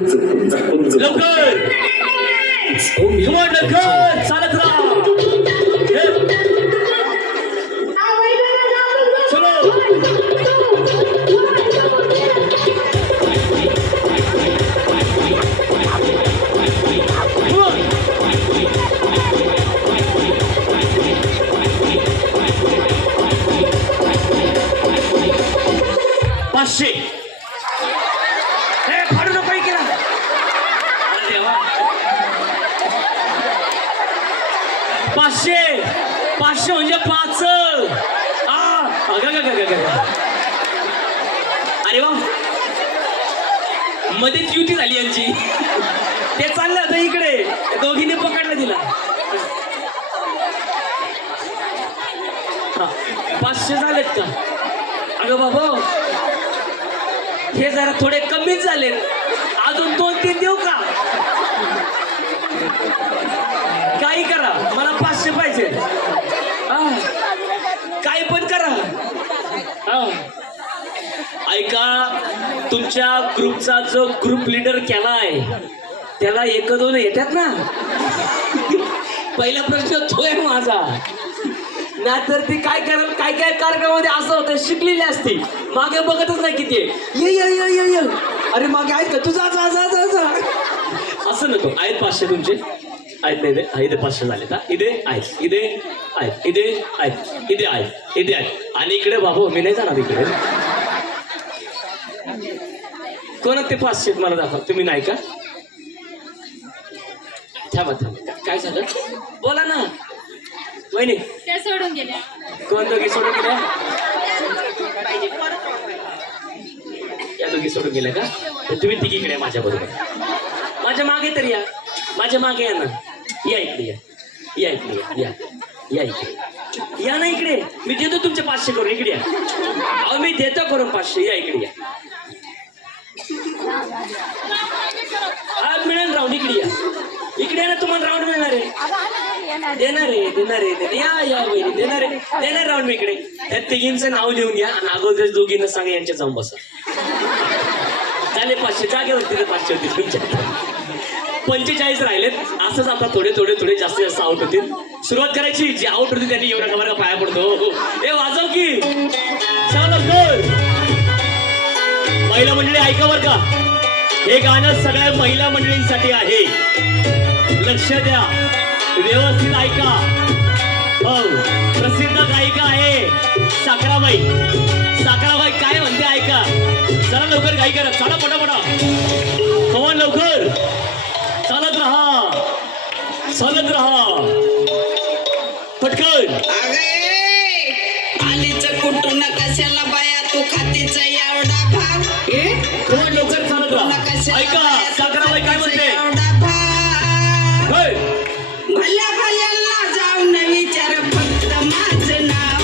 लवकर लवकर चालत राहा. पाचशे फाडू नको केला. पाचशे पाचशे म्हणजे पाच. अरे वा मध्येच युती झाली यांची. ते चाललं होतं इकडे दोघींनी पकडलं तिला. 500 झालेत का? अगं बाबा हे जरा थोडे कमीच झालेत. अजून 2-3 देऊ का? काही करा मला 500 पाहिजे. काही पण करा. ऐका तुमच्या ग्रुपचा जो ग्रुप लीडर केलाय त्याला 1-2 येतात ना. पहिला प्रश्न तो आहे माझा. नाहीतर ती काय करत काय काय कार्यक्रमामध्ये असं होतं शिकलेली असती मागे बघतच नाही किती ये. अरे मागे आहेत का तुझा जा असं नको. आहेत 500 तुमचे आहेत नाही. इथे 500 झाले का? इथे आहेत इथे आहेत इथे आहेत इथे आहेत इथे आहेत. आणि इकडे बाबू मी नाही जाणार इकडे. कोण ते 500 मला दाखवा. तुम्ही नाही का? थांबा काय झालं बोला ना वहिनी. त्या सोडून गेल्या. कोण दोघी सोडून गेल्या? या दोघी सोडून गेल्या का? तर तुम्ही तिघीकडे माझ्या बरोबर. माझ्या मागे तर या. माझ्या मागे या ना. या इकडे या इकडे या इकडे या ना इकडे. मी देतो तुमचे 500 करून. इकडे या. अहो मी देतो करून 500. या इकडे या. आज मिळेल राऊंड. इकडे या. इकडे ना तुम्हाला राऊंड मिळणार आहे. देणार आहे या बहिणी देणार राऊंड मी इकडे. त्या तिघींचं नाव लिहून घ्या आणि अगोदर दोघींना सांगा यांच्या जाऊन बसा. झाले 500 जागेवर तिथे 500 होते तुमच्या. 45 राहिलेत. असंच आता थोडे जास्त आउट होतील. सुरुवात करायची. जे आउट होते त्यांनी एवढा खबर पाया पडतो. हे वाजव की चला लवकर. महिला मंडळी ऐका बर का. हे गाणं सगळ्या महिला मंडळींसाठी आहे. लक्ष द्या व्यवस्थित ऐका. हो प्रसिद्ध गायिका आहे साखराबाई. साखराबाई काय म्हणते ऐका. चला लवकर गाई करा. चला पटापटा कमान लवकर. चालत राहा पटकन. आलीच कुठून कशाला बाया तू खातीचा एवढा भाव. कमान लवकर चालत राहा. ऐका साखराबाई काय म्हणते. भल्या भल्यांना जाऊन विचार फक्त माझं नाव.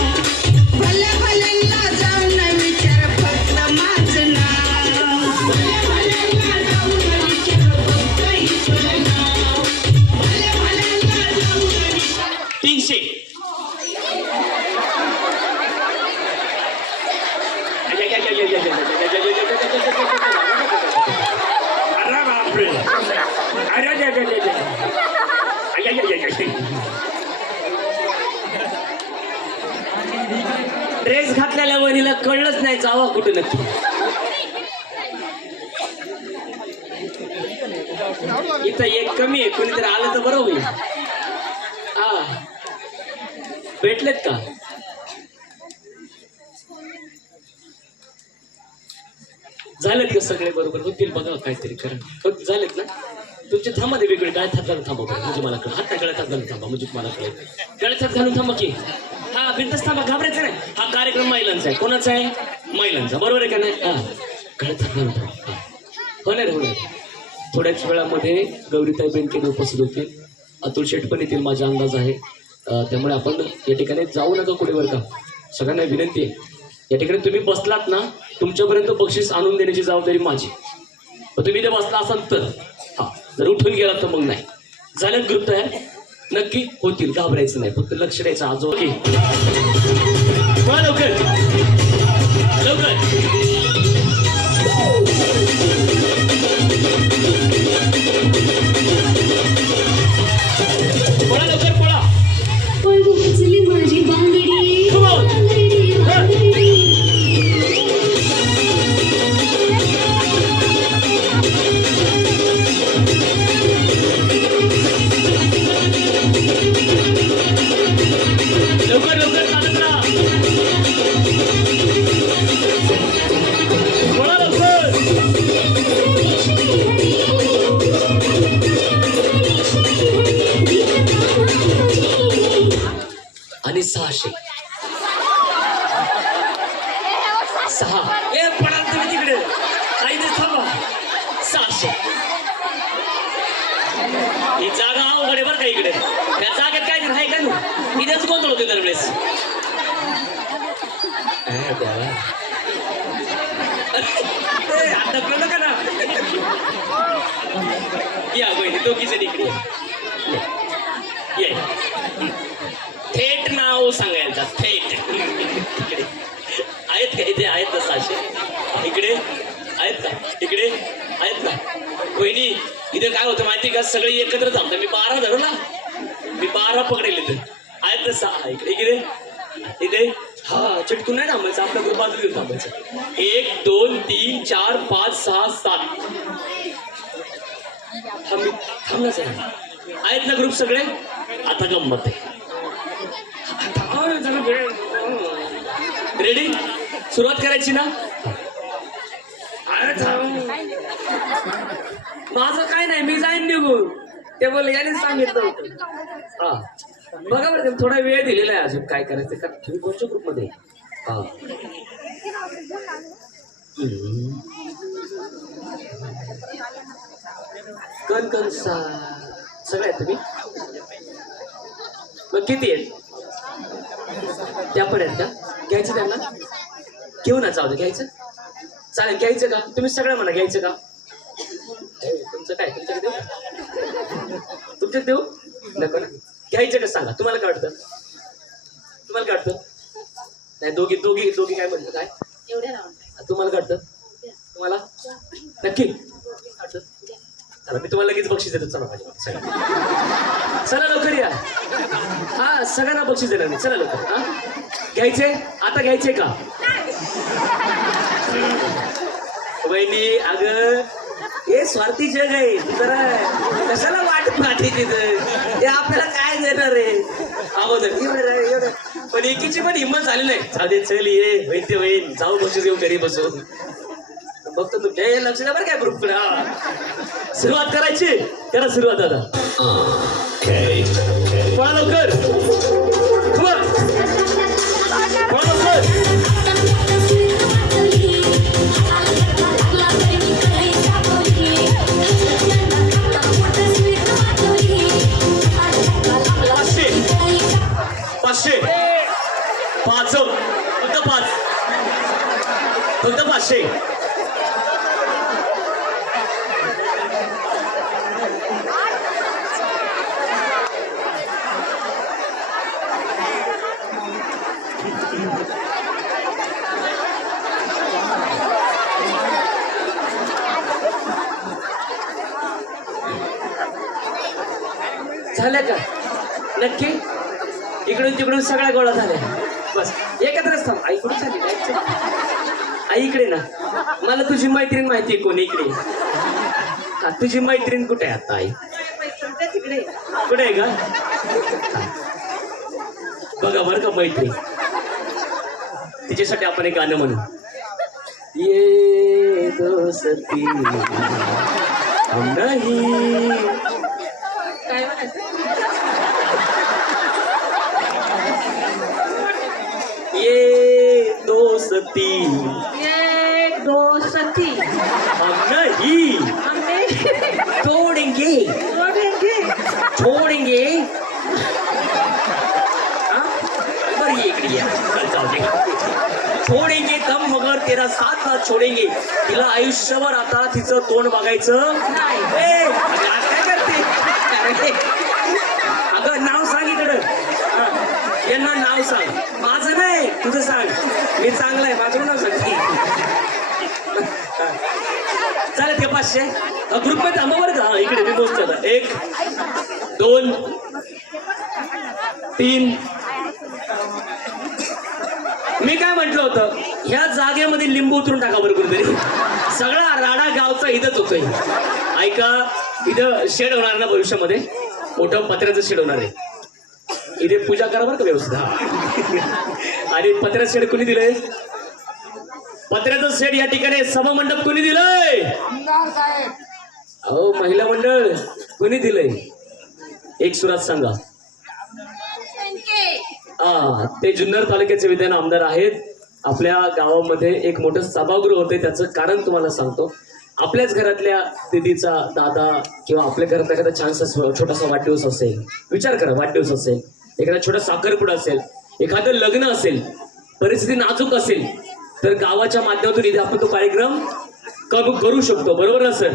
भल्या भल्यांना जाऊन विचार फक्त माझं नाव. भल्या भल्यांना जाऊन विचार फक्त ईश्वर नाव. भल्या भल्यांना जाऊन 300. अरे बापरे. ड्रेस घातलेल्या वहिनीला कळलंच नाही जावा कुठे नक्की. इथं एक कमी आहे. कोणीतरी आलं तर बरं होईल. भेटलेत का? झालेत का सगळे बरोबर होतील बघा. काहीतरी करा. झालेत ना तुमचे. थांबा ते वेगळे गळ्यात हात घालून थांबा म्हणजे मला कळ. हात गळ्यात हात घालून थांबा म्हणजे मला कळेल. गळ्यात हात घालून थांबा की. हा बिनधास्त थांबा. घाबरायचं नाही. हा कार्यक्रम महिलांचा आहे. कोणाचा आहे? महिलांचा. बरोबर आहे का नाही? गळ्यात हात घालून थांबा. होणार. थोड्याच वेळामध्ये गौरीताई बेनके उपस्थित होतील. अतुल शेठ पण येतील माझा अंदाज आहे. त्यामुळे आपण या ठिकाणी जाऊ नका कुठे बरं का. सगळ्यांना विनंती आहे. या ठिकाणी तुम्ही बसलात ना तुमच्यापर्यंत बक्षीस आणून देण्याची जबाबदारी माझी. तुम्ही इथे बसला असाल तर. जर उठून गेला तर मग नाही. झालं ग्रुप तयार नक्की होतील. घाबरायचं नाही. फक्त लक्ष द्यायचं. आजो लवकर लवकर पळा लवकर पळा. पण उचली माझी बांगडी Come on. बांगडी बांगडी लवकर लवकर चालत राहा. पळा लवकर. आणि 600 6 ए पळा तुम्ही तिकडे काही नाही थांबा. 600 ही जागा अवघड आहे बरं का इकडे. त्या जागेत काय आहे का नाही इथेच गोंधळ होते दरवेळेस. अटकलं नका ना. या बहिणी दोघीचं इकडे ये. थेट नाव सांगायचं थेट. इकडे आहेत का इथे आहेत ना 600 इकडे आहेत का इकडे आहेत ना बहिणी. इथे काय होतं माहिती का सगळे एकत्र थांबतं. मी 12 धरू ना मी 12 पकडेल इथे आहेत ना 6 इकडे इकडे इथे. हा चिटकून नाही थांबायचं आपला ग्रुप बाजू घेऊन थांबायचं. 1 2 3 4 5 6 7 थांबलाच आहेत ना ग्रुप सगळे. आता गंमत आहे. रेडी सुरुवात करायची ना. माझं काय नाही मी जाईन निघून. ते बोल याने सांगितलं होतं. हा बघा बरं थोडा वेळ दिलेला आहे अजून काय करायचं का. तुम्ही कोणत्या ग्रुपमध्ये हा कण कण सगळे आहेत तुम्ही. मग किती आहेत त्या पण आहेत का. घ्यायचं त्यांना घेऊ ना जाऊ दे. घ्यायचं चालेल घ्यायचं का तुम्ही सगळं म्हणा घ्यायचं का. तुमचं काय तुमच्याकडे देऊ तुमच्यात देऊ नको ना. घ्यायचं का सांगा तुम्हाला काय वाटतं. तुम्हाला काय वाटतं. नाही दोघी दोघी दोघी काय म्हणतं काय तुम्हाला काय वाटतं. तुम्हाला नक्की वाटतं. चला मी तुम्हाला लगेच बक्षीस देतो. चला माझ्या चला लवकर या. हा सगळ्यांना बक्षीस देणार मी. चला लवकर. हा घ्यायचे आता घ्यायचे का वहिनी. अगं हे स्वार्थी जग आहे. जरा कशाला वाट पाठी तिथं. ते आपल्याला काय देणार आहे अगोदर एवढं. पण एकीची पण हिंमत झाली नाही. चालेल चल ये वैद्य होईल जाऊ बक्षीस घेऊन घरी बसून बघतो तू. हे लक्ष द्या बरं काय ग्रुप. सुरुवात करायची करा सुरुवात आता. पळा लवकर पळा लवकर. पाचशे 5 फक्त 5 फक्त 500. झाल्या का नक्की. इकडून तिकडून सगळ्या गोळा झाल्या. बस एकत्रच थांब. आई कुठे झाली आई इकडे ना. मला तुझी मैत्रीण माहिती आहे कोणी इकडे. हा तुझी मैत्रीण कुठे आहे आता. आई तिकडे कुठे आहे का. बघा बरं का मैत्रीण तिच्यासाठी आपण एक गाणं म्हणू. ये दोस्ती हम नहीं काय म्हणायचं. ये दोस्ती ये दोस्ती हम नहीं हमने तोड़ेंगे छोड़ेंगे. बरं ये इकडे या. जाऊ दे. छोडेंगे दम मगर तेरा साथ ना छोडेंगे. तिला आयुष्यभर आता तिचं तोंड बघायचं नाही. काय करते अगं नाव सांग इकडं. यांना नाव सांग. माझं नाही तुझं सांग. मी चांगलं आहे माझं नाव सांग. चालेल का 500 ग्रुप मध्ये थांबा बरं का. हा इकडे मी मोजतो आता 1 2 3 मी काय म्हटलं होतं ह्या जागेमध्ये लिंबू उतरून टाका बरं कुठेतरी सगळा राडा गावचा इथंच होतोय ऐका इथं शेड होणार ना भविष्यामध्ये मोठं पत्र्याचं शेड होणार आहे इथे पूजा करा बरं का व्यवस्थित हा आणि पत्र्याचं शेड कोणी दिलंय पत्र्याचं शेड या ठिकाणी सभामंडप कोणी दिलंय अहो महिला मंडळ कोणी दिलंय एक सुरात सांगा ते जुन्नर तालुक्याचे विद्यमान आमदार आहेत आपल्या गावामध्ये एक मोठं सभागृह होते त्याचं कारण तुम्हाला सांगतो आपल्याच घरातल्या दीदीचा दादा किंवा आपल्या घरात एखादा छानसा छोटासा वाढदिवस असेल विचार करा वाढदिवस असेल एखादा छोटा साखरपुडा असेल एखादं लग्न असेल परिस्थिती नाजूक असेल तर गावाच्या माध्यमातून इथे आपण तो कार्यक्रम करू शकतो बरोबर ना सर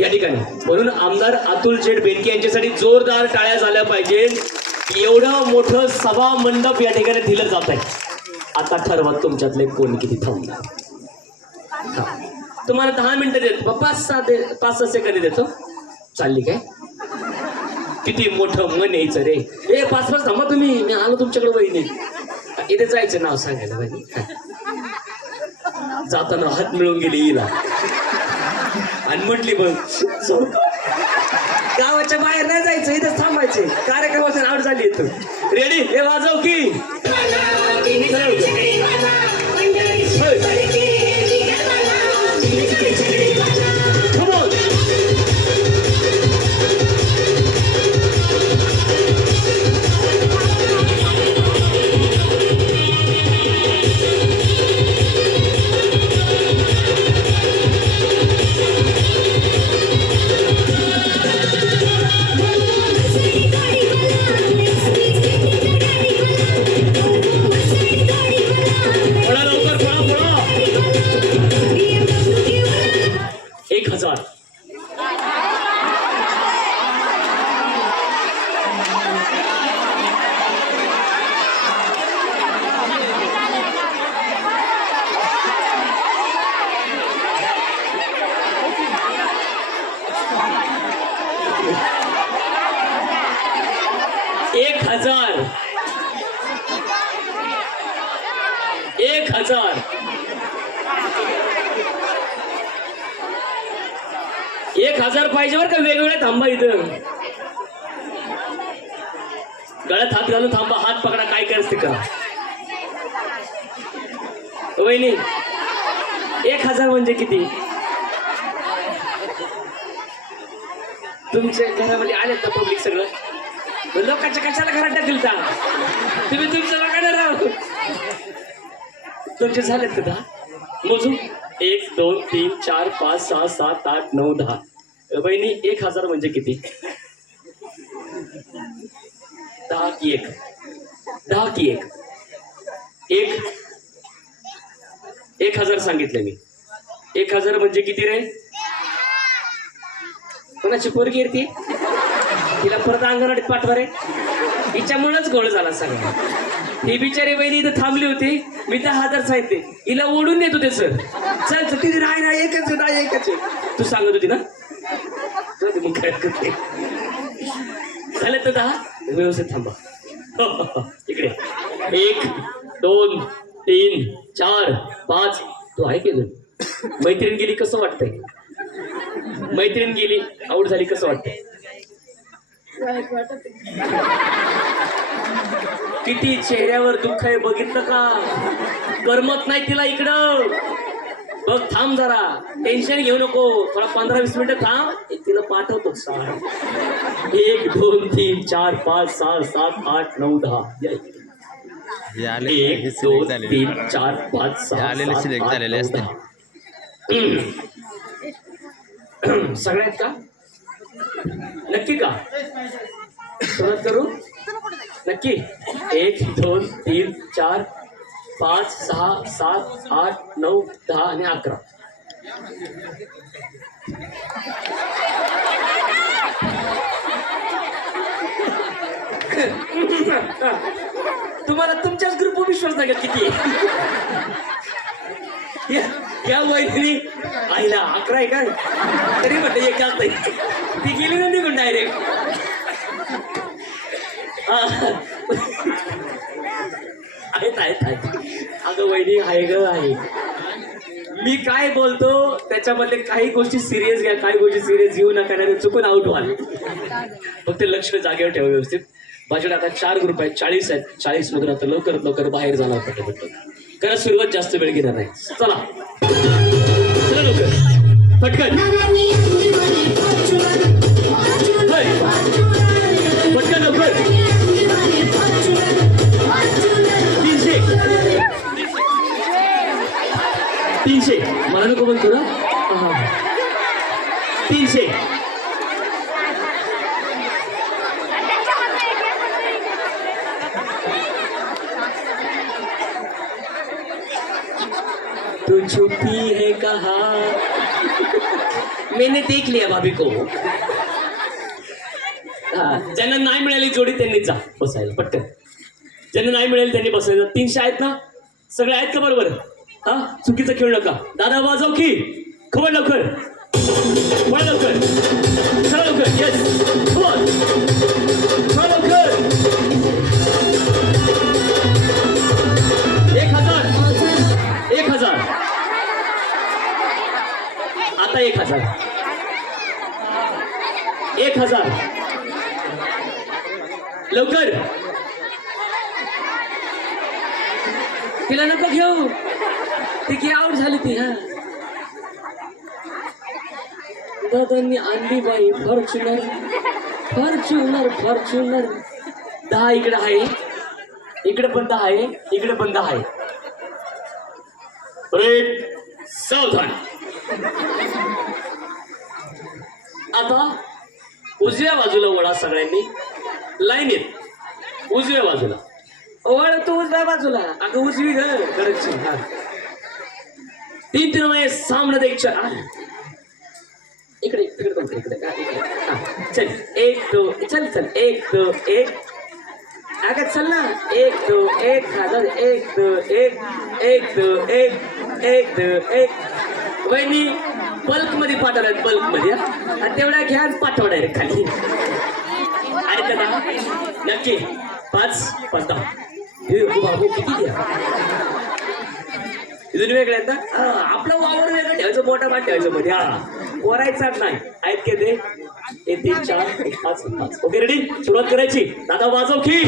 या ठिकाणी म्हणून आमदार अतुल शेठ बेनके यांच्यासाठी जोरदार टाळ्या झाल्या पाहिजे एवढं मोठं सभा मंडप या ठिकाणी दिलं जात आहे आता ठरवा तुमच्यातले कोण किती थांबणार तुम्हाला 10 मिनिटं देतो 5-6 सेकंद देतो चालली काय किती मोठं मन यायचं रे 5-5 थांबा तुम्ही मी आलो तुमच्याकडे वहिनी इथे जायचं नाव सांगायला वहिनी जाताना हात मिळून गेली हिला आणि म्हटली मग गावाच्या बाहेर नाही जायचं इथं थांबायचे कार्यक्रमाची आवड झाली येतो रेडी हे वाजव की एक हजार पाहिजे बरं का वेगवेगळ्या थांबा इथं गळ्यात हात घालून थांबा हात पकडा काय करायचं करा वहिनी 1000 म्हणजे किती तुमच्या घरामध्ये आले तर पब्लिक सगळं लोकांच्या कशाला घरात टाकलं तुम्ही तुमचं बघा राहू तुमचे झालेत का 10 मोजू 1 2 3 4 5 6 7 8 9 10 बहिणी 1000 म्हणजे किती 10 की 1 10 की 1 1000 सांगितलं मी 1000 म्हणजे किती रे कोणाची पोरगी येते तिला परत अंगणवाडीत पाठवा रे हिच्यामुळेच गोळ झाला सगळा ही बिचारी बहिणी इथं थांबली होती मी 10,000 सांगितले हिला ओढून नेत होते सर चल तिथे नाही एकच तू सांगत होती ना मग काय करते झालं तर 10 व्यवस्थित थांबा इकडे 1 2 3 4 5 तू आहे की मैत्रीण गेली कसं वाटतंय मैत्रीण गेली आऊट झाली कसं वाटतंय किती चेहऱ्यावर दुःख आहे बघितलं का करमत नाही तिला इकडं बघ थांब जरा टेन्शन घेऊ नको थोडा 15-20 मिनिटं थांब तिला पाठवतो 1 2 3 4 5 6 7 8 9 10 1 2 3 4 5 6 सगळ्यात का नक्की का सुरुवात करू नक्की 1 2 3 4 5 6 7 8 9 10 आणि 11 तुम्हाला तुमच्याच ग्रुपवर विश्वास नाही का किती या वहिनी आईला 11 आहे काय तरी म्हटलं एक जास्त आहे. ती गेली ना निघून डायरेक्ट. आहेत अगं वहिनी आहे ग आहे. मी काय बोलतो त्याच्यामध्ये काही गोष्टी सिरियस घ्या, काही गोष्टी सिरियस घेऊ नका, नाही चुकून आउट व्हाल. फक्त लक्ष जागेवर ठेवा व्यवस्थित. माझ्याकडे आता 4 ग्रुप आहेत, 40 आहेत. 40 मधून आता लवकर बाहेर जाणार पटपट. करा सुरुवात, जास्त वेळ घेणार नाही. चला लवकर पटकन पटकन लवकर. 300 मला नको म्हणतो ना. 300 तू छुपी है कहा मैंने देख लिया भाभी को. ज्यांना नाही मिळाली जोडी त्यांनी जा बसायला पटकन. ज्यांना नाही मिळाली त्यांनी बसायचं. 300 आहेत ना सगळे आहेत का बरोबर. हा चुकीचं खेळू नका. दादा वाजव की खबर लवकर वळ लवकर चला लवकर. येस चला लवकर. 1000 आता 1000 लवकर. तिला नको घेऊ ती की आउट झाली ती. हा दादांनी आणली बाई फॉर्च्युनर. 10 इकडे आहे, इकडे पण 10 आहे, इकडे पण 10 आहे. रेड सावधान. आता उजव्या बाजूला वळा सगळ्यांनी लाईनीत. उजव्या बाजूला वळ तू उजव्या बाजूला. अगं उजवी गरजची. हा 3 वेळेस सामने द्यायच्या. इकडे तिकडे पण इकडे चल. 1 2 चल 1 2 1. अगं चल ना. 1 2 1 1000 1 2 1 1 2 1 1 2 1. वहिनी बल्क मध्ये पाठवल्यात बल्क मध्ये. तेवढ्या घ्या पाठवा डायरेक्ट खाली. आणि त्याला नक्की 5 5 10 बाबू किती द्या. इथून वेगळे आहेत ना. आपलं वावर वेगळं ठेवायचं, मोठा मान ठेवायचं मध्ये. हा कोरायचाच नाही. आहेत के ते 3 4 1 5 5. ओके रेडी सुरुवात करायची. दादा वाजव की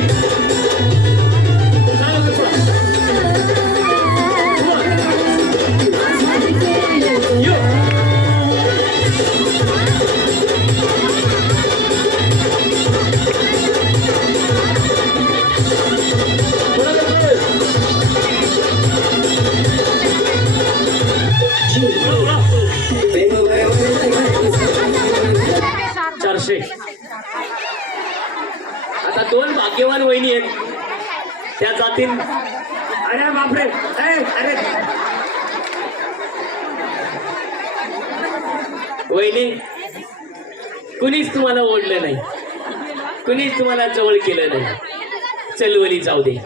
आता 2 भाग्यवान वहिनी आहेत त्या जातील. अरे बापरे. अरे वहिनी कुणीच तुम्हाला ओढलं नाही, कुणीच तुम्हाला जवळ केलं नाही. चलवली जाऊ दे.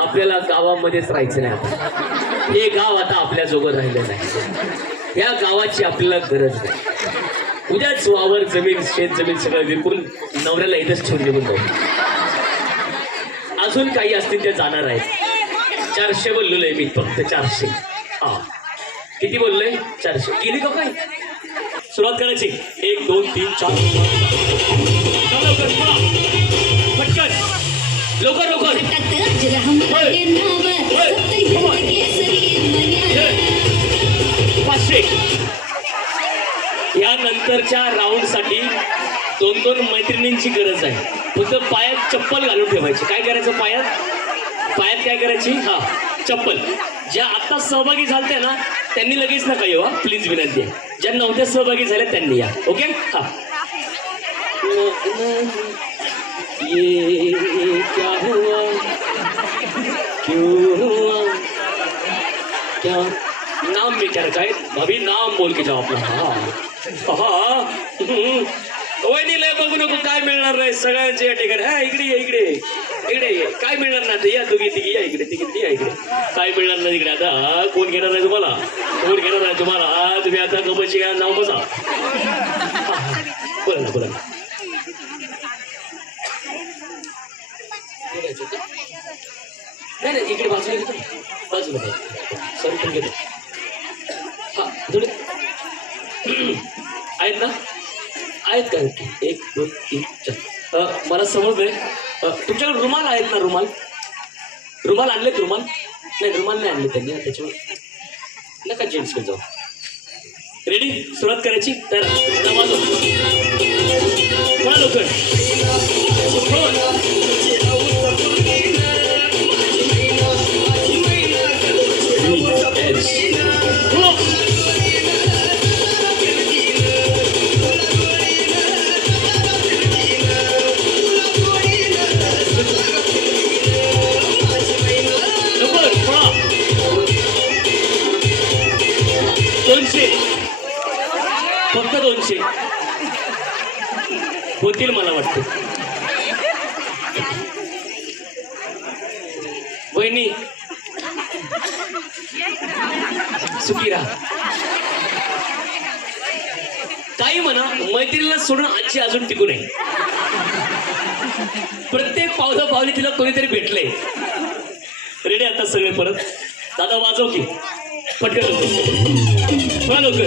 आपल्याला गावामध्येच राहायचं नाही. आता हे गाव आता आपल्या जोगं राहिलं नाही. या गावाची आपल्याला गरज नाही. उद्याच वावर जमीन शेत जमीन सगळं विकून नवऱ्याला इथंच ठेवून निघून जाऊ. अजून काही असतील ते जाणार आहेत. 400 बोललोय मी फक्त 400. हा किती बोललोय 400. गेली का काय. सुरुवात करायची. 1 2 3 4 लवकर पटकन लवकर लवकर. 500. या नंतरच्या राऊंड साठी 2-2 मैत्रिणींची गरज आहे. फक्त पायात चप्पल घालून ठेवायची. काय करायचं पायात काय करायची. हा चप्पल. ज्या आता सहभागी झालत्या ना त्यांनी लगेच नका येऊ. प्लीज विनंती आहे. ज्या नव्हत्या सहभागी झाल्या त्यांनी या. ओके. हा ये क्या हुआ क्यों हुआ क्या. नाम में क्या रखा है भाभी. नाम बोल के जाओ अपना. हा वहिनी लय बघू नको. काय मिळणार नाही सगळ्यांचे या ठिकाणी. हा इकडे ये काय मिळणार नाही. या दोघी तिघी या इकडे. तिघी या इकडे. काय मिळणार नाही इकडे. आता कोण घेणार नाही तुम्हाला. फोन घेणार नाही तुम्हाला. हा तुम्ही आता गपची घ्या, नाव बसा. बोला ना, बोला ना. नाही नाही, इकडे बाजूला घेतो, बाजूला सॉरी पण घेतो. हा थोडे आहेत ना, आहेत का? 1 2 3 4. मला समजलंय. तुमच्याकडे रुमाल आहेत ना? रुमाल आणलेत? रुमाल नाही आणले त्यांनी. त्याच्यामुळे नका जेंट्सकडे जाऊ. रेडी? सुरुवात करायची. तर वाजव लवकर. फक्त 200 होतील मला वाटतं. वहिनी सुखी राहा. काही म्हणा, मैत्रिणीला सोडून आजची अजून टिकू नये. प्रत्येक पावली तिला कोणीतरी भेटलंय. रेडी आता सगळे परत. दादा वाजव की पटकन लवकर, लवकर.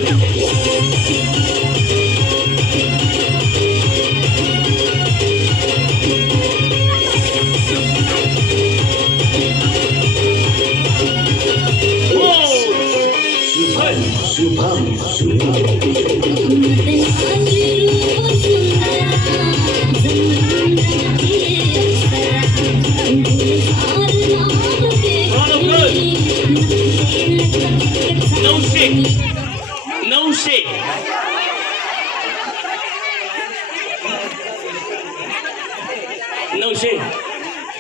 नऊशे.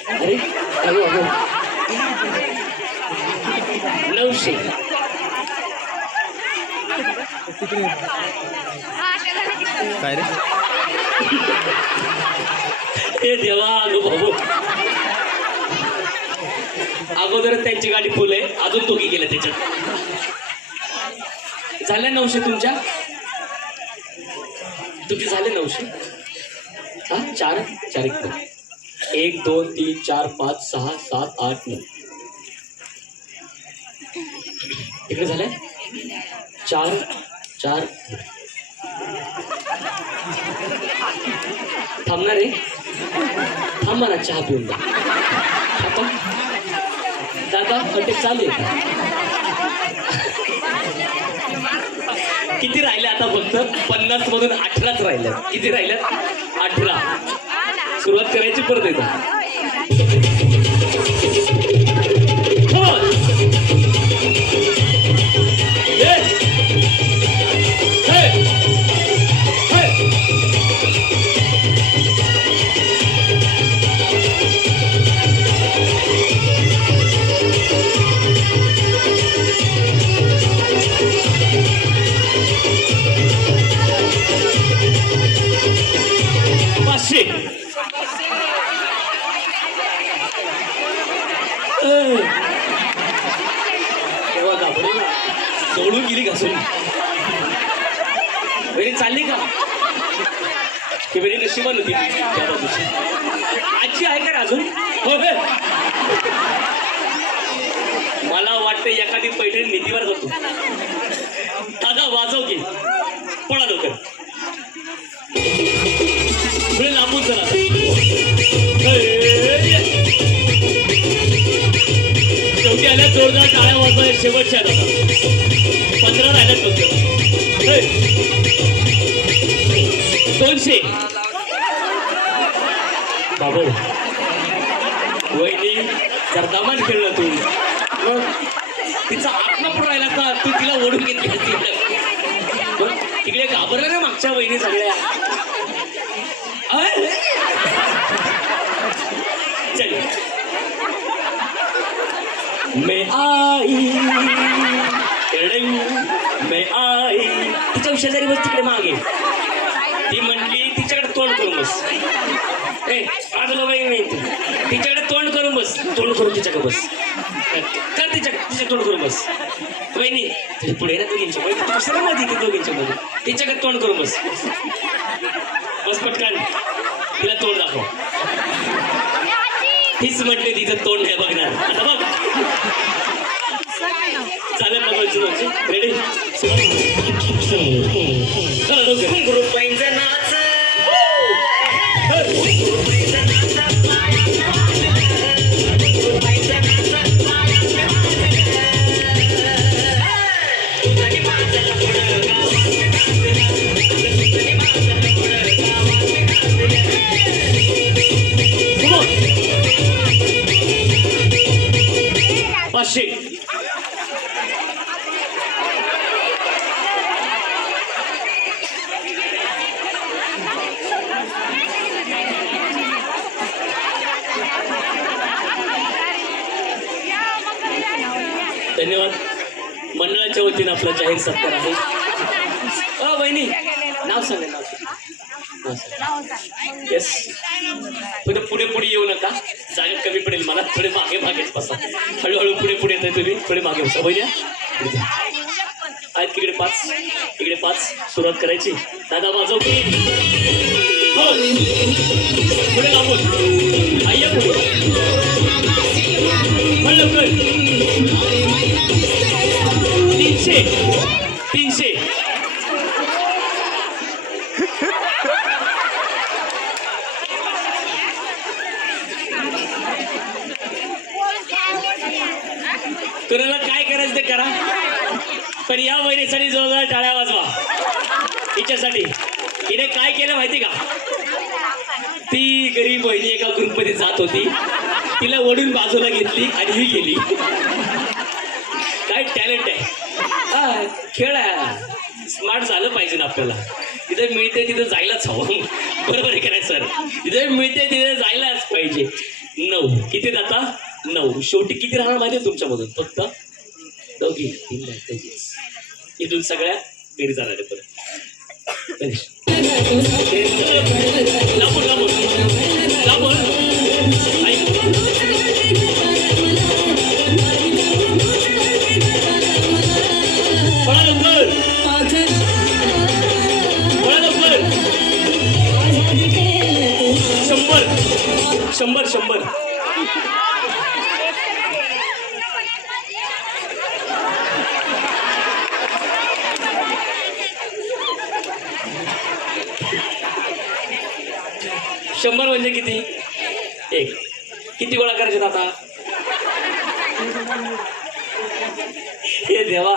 अरे अगो अगो 900. काय रे? हे देवा, अगो बाबू. अगोदर त्यांची गाडी फुल आहे, अजून दोघी गेल्या त्याच्यात. झाल्या 900 तुमच्या? तुमचे झाले 900? हा 4 1 2 3 4 5 6 7 8 9. इकडे झाले 4 थांबणार आहे? थांबा ना, चहा पिऊन जा. दादा अटक चालू आहे. किती राहिले आता? फक्त 50 मधून 18च राहिल्या. किती राहिल्यात? 18. सुरुवात करायची परत एकदा. सोडून गेली घासून. वेळी चालली का? की वेळी नशिबान होती त्या बाजूची. आजी आहे का अजून? हो. मला वाटतं एखादी पैठणी नीतीवर जातो. दादा वाजव की, पळा लवकर. पुढे लांबून चला. शेवटी आल्या जोरदार टाळ्या वाजवाय. शेवटच्या दादा 15 राहिल्यात फक्त. 200. बाबू वहिनी जर दमान खेळला तू, मग तिचा आत्मा पण राहिला का? तू तिला ओढून घेतली तिकडे. घाबरल्या ना मागच्या वहिनी सगळ्या. चल मैं आई मैं आई. तिच्या शेजारी बस तिकडे मागे. ती म्हटली तिच्याकडे तोंड करून बस. ए बाजूला वहिनी तिच्याकडे तोंड करून बस. तोंड करून तिच्याकडे बस. कर तिच्या तोंड करून बस. वहिनी तुझी पुढे ना दोघींच्या मध्ये दुसऱ्या मध्ये ती दोघींच्या मध्ये तिच्याकडे तोंड करून बस. बस पटकन तिला तोंड दाखव. तीच म्हटले तिचं तोंड आहे बघणार. आता बघ चालेल बघायचं. रेडी रुपयांचं नाच. पाचशे. धन्यवाद. मंडळाच्या वतीने आपला जाहीर सत्कार आहे. वहिनी नाव सांगा. नाव येस. पुढे पुढे पुढे येऊ नका. जागा कमी पडेल मला. थोडे मागे मागेच बसा. हळूहळू पुढे पुढे येत आहे तुम्ही. थोडे मागे बसा. बघूया आहेत तिकडे 5 इकडे 5. सुरुवात करायची. दादा वाजव. पुढे लागून आय्या पुढे लवकर. 300 300. तुला काय करायचं ते करा. पण या वहिनीसाठी जवळजवळ टाळ्या वाजवा. हिच्यासाठी हिने काय केलं माहिती का. ती गरीब बहिणी एका ग्रुपमध्ये जात होती. तिला वडून बाजूला घेतली आणि ही गेली. काय टॅलेंट आहे. हा खेळ आहे. स्मार्ट झालं पाहिजे ना आपल्याला. तिथे मिळते तिथं जायलाच हवं. बरोबर आहे का नाही सर. तिथे मिळते तिथे जायलाच पाहिजे. 9 किती जाता 9. शेवटी किती राहणार माहिती आहे तुमच्यामधून. फक्त दोघी 3 इथून सगळ्या घरी जाणार आहे. परत लांबून लांबून लांबून पळा लवकर. पळा लवकर. 100 100 100 म्हणजे किती. 1. किती गोळा करायचे आता. हे देवा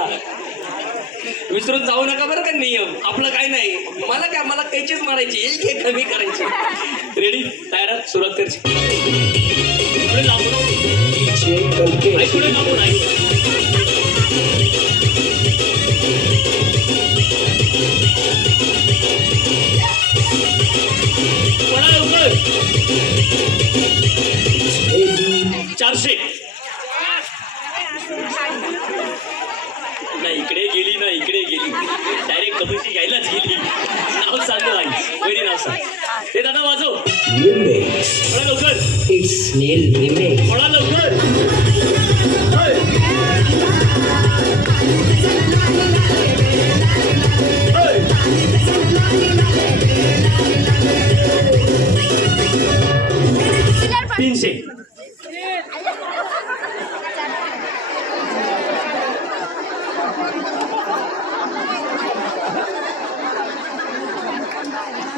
विसरून जाऊ नका बरं का. नियम आपलं काय नाही. मला काय मला कैचीच मारायची. एक कमी करायची. रेडी तयार सुरुवात करायची. पुढे लांबून पुढे लांबून आहे. पळा लवकर. 400. नाही इकडे गेली ना इकडे गेली. डायरेक्ट कबड्डी घ्यायलाच गेली. नाव सांगतो आई. वहिनी नाव सांग. ते दादा वाजव. पळा लवकर. पळा लवकर. 300.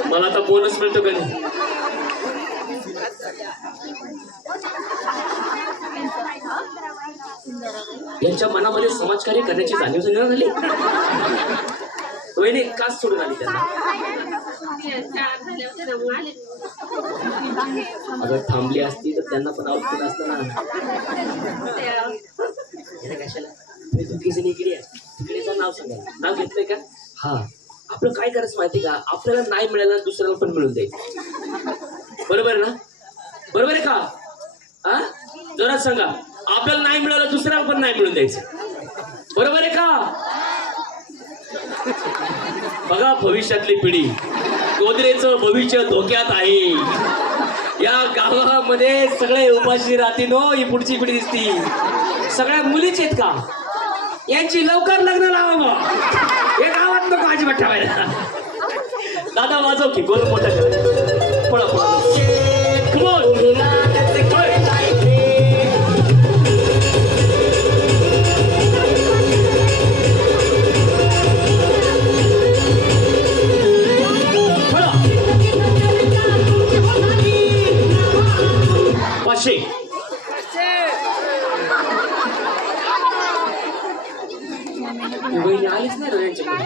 मला आता बोनस मिळतो का नाही. यांच्या मनामध्ये समाजकार्य करण्याची जाणीव निर्माण झाली. वहिनी काच सोडून आली त्यांना. अगर थांबली असती तर त्यांना पण आउट केलं असतं ना. कशाला तुम्ही दुखीचं इकडे तिकडेचं नाव सांगा. नाव घेतलंय का. हा आपलं काय करायचं माहिती का. आपल्याला नाही मिळालं दुसऱ्याला पण मिळून द्यायचं. बरोबर ना. बरोबर आहे का. हा जोरात सांगा. आपल्याला नाही मिळालं दुसऱ्याला पण नाही मिळून द्यायचं. बरोबर आहे का. बघा भविष्यातली पिढी गोदरेचं भविष्य धोक्यात आहे. या गावामध्ये सगळे उपाशी राहतील हो. ही पुढची पिढी दिसती सगळ्या मुलीच आहेत का? यांची लवकर लग्न लावा मग. हे गावात नको अजिबात ठेवायला. दादा वाजव की गोल मोठा कर. पळा पळा. Come on. पळा. 500. वहिनी आलीच नाही रे यांच्याकडे.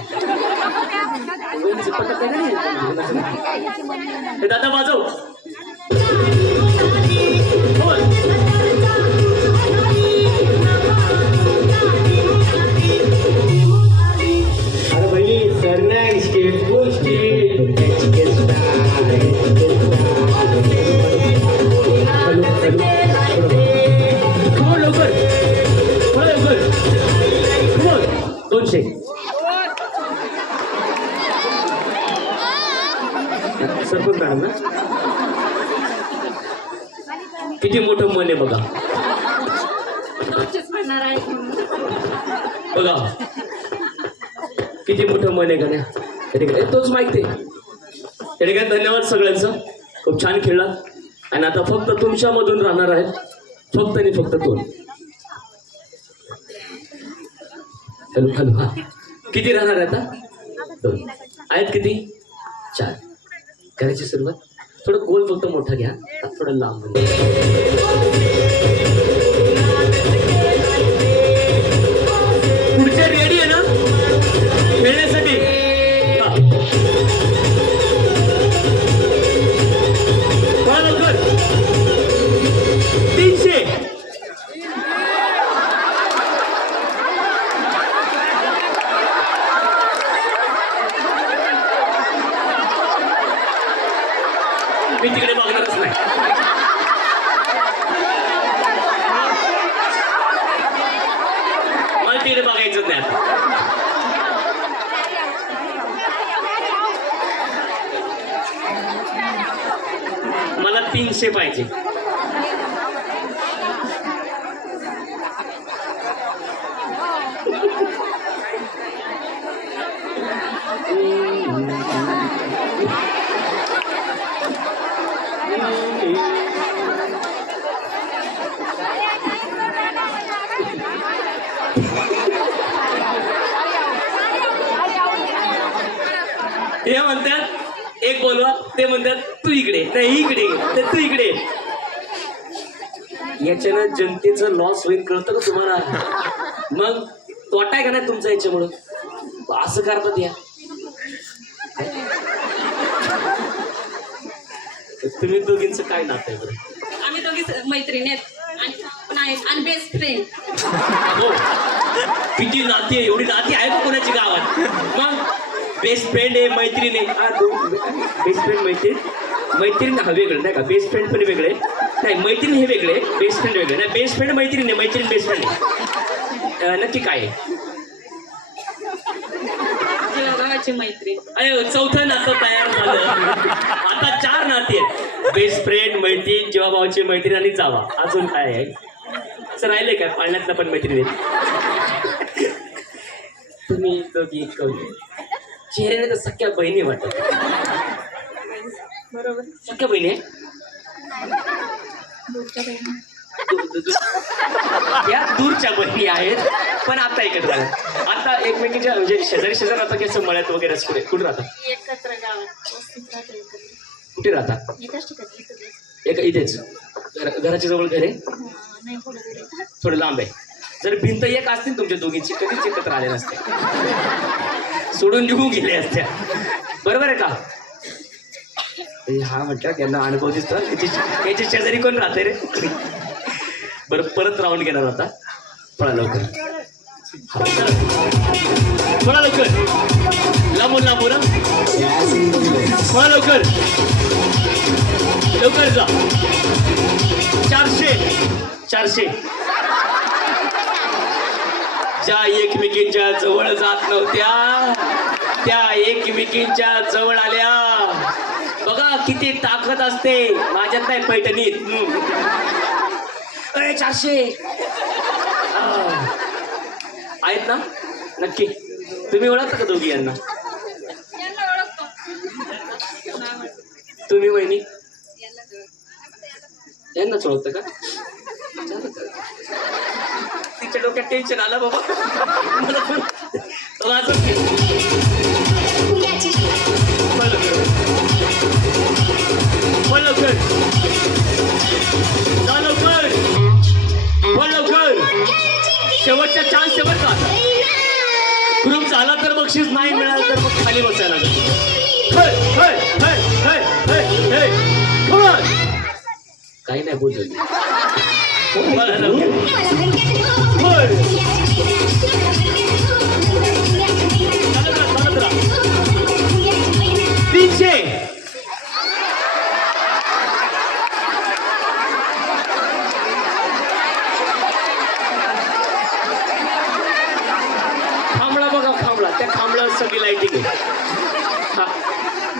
वहिनीचं पटत नाही ना. हे दादा वाजव. बोल. अरे बहिणी सरनाग स्टेट फुल स्टेट. लवकर लवकर 200. सरपंच मॅडम ना किती मोठं मन आहे बघा. बघा किती मोठं मन आहे का नाही. तोच माहिती आहे. काय धन्यवाद सगळ्यांचं. खूप छान खेळलात आणि आता फक्त तुमच्यामधून राहणार आहेत फक्त आणि फक्त 2. Hello hello. हा किती राहणार आहे आता? 2 आहेत. किती? 4. करायची सुरुवात. थोडं गोल फक्त मोठा घ्या. थोडं लांब. पुढचे रेडी आहे ना खेळण्यासाठी? लवकर 300. मी तिकडे बघणारच नाही. मला तिकडे बघायचंच नाही आता. मला 300 पाहिजे. हे म्हणतात एक बोलवा. ते म्हणतात तू इकडे नाही इकडे तर तू इकडे. याच्यानं जनतेचं लॉस होईल कळतं का तुम्हाला? मग तोटा आहे का नाही तुमचा याच्यामुळं? असं करतात या. तुम्ही दोघींचं काय नातं आहे बरं? आम्ही दोघी मैत्रिणी आहेत आणि बेस्ट फ्रेंड. हो किती नाती आहे. एवढी नाती आहे का कोणाची गावात? मग बेस्ट फ्रेंड आहे मैत्रीण आहे. बेस्ट फ्रेंड मैत्रीण हा वेगळं नाही का? बेस्ट फ्रेंड पण वेगळे नाही. मैत्रीण हे वेगळे बेस्ट फ्रेंड वेगळे नाही. बेस्ट फ्रेंड मैत्रीण आहे. मैत्रीण बेस्ट फ्रेंड आहे. नक्की काय आहे? जीवाभावाची मैत्रीण. अरे चौथं नातं तयार झालं. आता 4 नाती आहेत. बेस्ट फ्रेंड मैत्रीण जीवाभावाची मैत्रीण आणि जावा. अजून काय आहे? असं राहिलंय काय? पाळण्यातला पण मैत्रीण आहे. तुम्ही दोघी चेहऱ्याने तर सख्या बहिणी वाटत. बरोबर. सख्या बहिणी आहे. या दूरच्या बहिणी आहेत पण आता एकत्र आल्या. आता एकमेकीच्या म्हणजे शेजारी आता कसं मळ्यात वगैरे कुठे राहतात? एकत्र गावात. कुठे राहतात? इथेच घराच्या जवळ घर आहे? थोडं लांब आहे. जर भिंत एक असतील तुमच्या दोघींची कधीच एकत्र आले नसते. सोडून निघून गेले असत्या. बरोबर आहे का? हा म्हटलं त्यांना अनुभव दिसतो. याच्या शेजारी कोण राहते रे? बरं परत राऊंड घेणार होता. पळा लवकर. पळा लवकर. लांबून लांबून पळा लवकर. लवकर जा. 400. ज्या एकमेकींच्या जवळ जात नव्हत्या त्या एकमेकींच्या जवळ आल्या. किती ताकद असते माझ्यात नाही पैठणीत. 400 आहेत ना नक्की. तुम्ही ओळखता का दोघी यांना? तुम्ही वहिनी यांनाच ओळखतं का? तिच्या डोक्यात टेन्शन आलं बाबा. मला पण वाजत नाही. बोल लवकर. जा लवकर. बोल लवकर. शेवटचा चान्स आहे बरं का. ग्रुप झाला तर बक्षीस, नाही मिळालं तर मग खाली बसायला लागेल. काही नाही बोलत. तीनशे. खांबळा बघा, खांबळा. त्या खांबळ्यावर सगळी लाईटिंग आहे. हा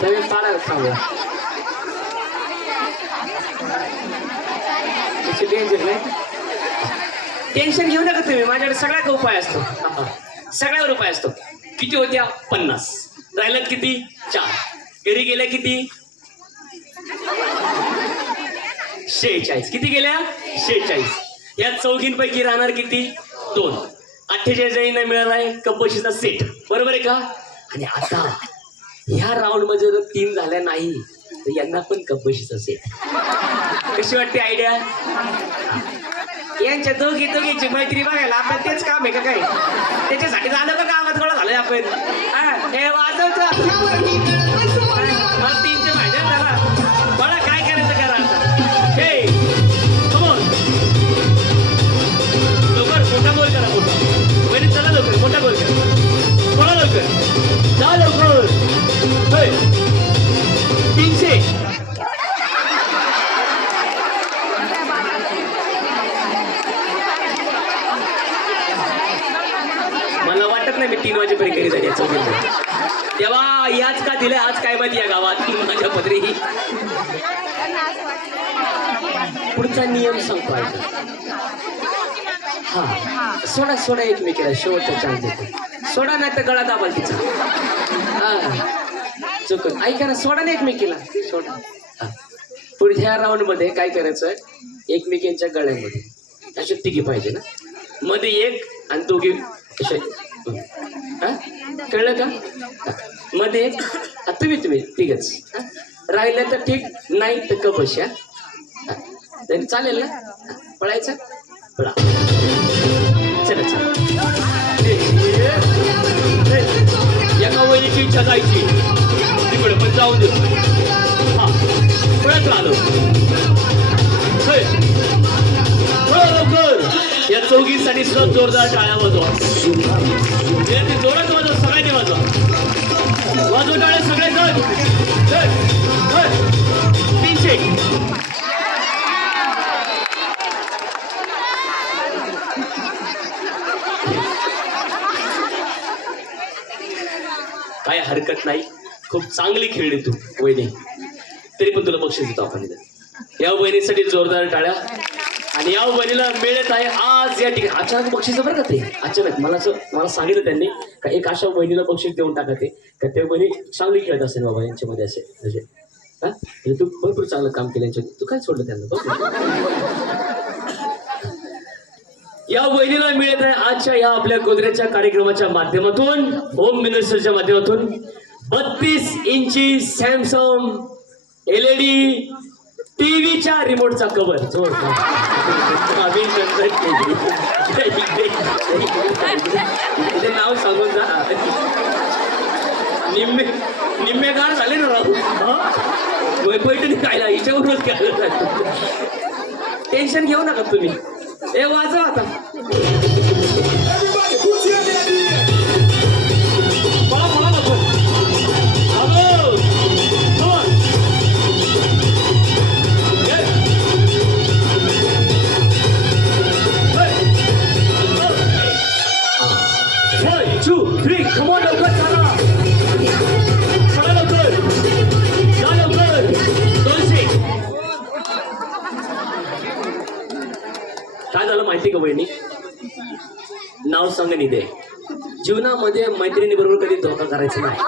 नवीन पाडा खांबळा. डेंजर नाही. टेन्शन घेऊ नका तुम्ही, माझ्याकडे सगळ्याचा उपाय असतो. सगळ्यावर उपाय असतो. किती होत्या? 50. राहिल्यात किती? 4. घरी गेल्या किती? 46. किती गेल्या? 46. या चौघींपैकी राहणार किती? 2. 48 जणींना मिळालाय कपबशीचा सेट. बरोबर आहे का? आणि आता ह्या राऊंड मध्ये जर 3 झाल्या नाही तर यांना पण कपबशीचा सेट. कशी वाटते आयडिया? यांच्या दोघींची मैत्री बघायला आपण तेच काम आहे का काय? त्याच्यासाठी झालं का कामात गोळा झालंय आपण? हे वाजवतो मला 3चे पाहिजे त्याला. बघा काय करायचं करा आता. हे कमोन लवकर मोठा गोल करा. मोठा वहिनी चला लवकर. मोठा गोल करा. बोला लवकर. जा लवकर. 300. मला वाटत नाही मी 3 वाजेपर्यंत घरी जाईल याचं. तेव्हा याच का दिलं आज काय माहिती या गावात माझ्या पदरी. पुढचा नियम सांगतो ऐका. हा सोडा सोडा एकमेकीला शेवटचा चान्स देतो. सोडा नाही तर गळा दाबाल तिचा. हा चुकून ऐका ना. सोडा नाही एकमेकीला. सोडा. हा पुढच्या राऊंड मध्ये काय करायचं? एकमेकींच्या गळ्यामध्ये असे तिघी पाहिजे ना. मध्ये एक आणि दोघी असे. हा कळलं का? मध्ये एक. तुम्ही तिघच. राहिलं तर ठीक, नाही तर कपशा. तरी चालेल ना? पळायचं? पळा. चला चला. एका वहिनीची इच्छा जायची तिकडे पण जाऊ दे. हा पळत राहिलो. लवकर. या चौघींसाठी सुद्धा जोरदार टाळ्या वाजवा. जोरात वाजवा. सगळ्यांनी वाजवा. वाजवा टाळ्या सगळे जण. 300. काय हरकत नाही. खूप चांगली खेळली तू वहिनी. तरी पण तुला बक्षीस देतो आपण. या बहिणीसाठी जोरदार टाळ्या. आणि या बहिणीला मिळत आहे आज या ठिकाणी अचानक बक्षीस. बरं का ते अचानक मला सांगितलं त्यांनी का एक अशा बहिणीला बक्षीस देऊन टाकते का त्या बहिणी चांगली खेळत असेल बाबा यांच्यामध्ये असे. म्हणजे हा तू भरपूर चांगलं काम केलं यांच्या. तू काय सोडलं त्यांना? या बहिणीला मिळत आहे आजच्या या आपल्या गोदरेजच्या कार्यक्रमाच्या माध्यमातून, होम मिनिस्टरच्या माध्यमातून 32 इंची सॅमसंग LED टीव्हीच्या रिमोटचा कव्हर. नाव सांगून जा. निम्मेगार झाले ना राहू. पैठणी खायला हिच्यावरूनच केलं. टेन्शन घेऊ नका तुम्ही. हे वाजवा आता. लवकर माहिती का वहिनी? नाव सांग निधे. जीवनामध्ये मैत्रिणी बरोबर कधी धोका करायचा नाही.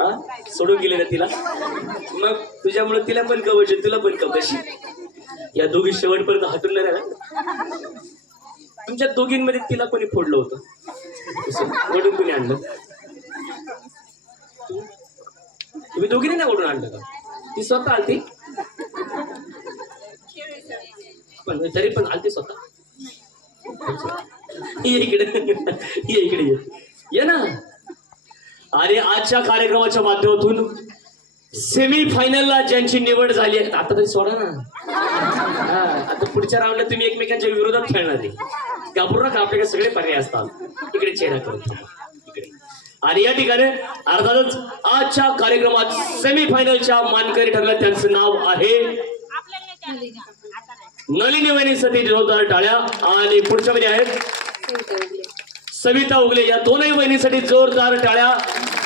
हा सोडून गेले ना तिला, मग तुझ्यामुळे तिला पण कवच तुला पण कवशी. या दोघी शेवटपर्यंत हटून नाही राहिला. तुमच्या दोघींमध्ये तिला कोणी फोडलं होतं? ओढून कोणी आणलं? तुम्ही दोघींनी नाही ओढून आणलं का? ती स्वतः आलती, पण तरी पण आलती स्वतः. ये इकडे, ये इकडे, ये ना. अरे आजच्या कार्यक्रमाच्या माध्यमातून सेमी फायनलला ज्यांची निवड झाली आहे, आता तरी सोडा ना. हा, आता पुढच्या राऊंडला तुम्ही एकमेकांच्या विरोधात खेळणार आहे. घाबरू नका, आपल्याकडे सगळे पर्याय असतात. इकडे चेहरा करून थांबा इकडे. आणि या ठिकाणी अर्थातच आजच्या कार्यक्रमात सेमी फायनलच्या मानकरी ठरल्या, त्यांचं नाव आहे नलिनी वहिनीसाठी जोरदार टाळ्या. आणि पुढच्या वहिनी आहेत सविता उगले. या दोनही वहिनीसाठी जोरदार टाळ्या.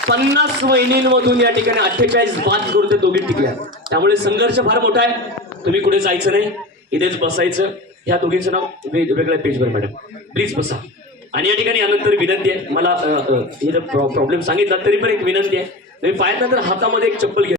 50 वहिनींमधून या ठिकाणी 48 बाद करून ते दोघी टिकल्या. त्यामुळे संघर्ष फार मोठा आहे. तुम्ही कुठे जायचं नाही, इथेच बसायचं. ह्या दोघींचं नाव वेगवेगळ्या पेजवर मॅडम, प्लीज बसा. आणि या ठिकाणी यानंतर विनंती आहे, मला इथं प्रॉब्लेम सांगितला तरी पण एक विनंती आहे, तुम्ही पाहिजे तर हातामध्ये एक चप्पल घ्या.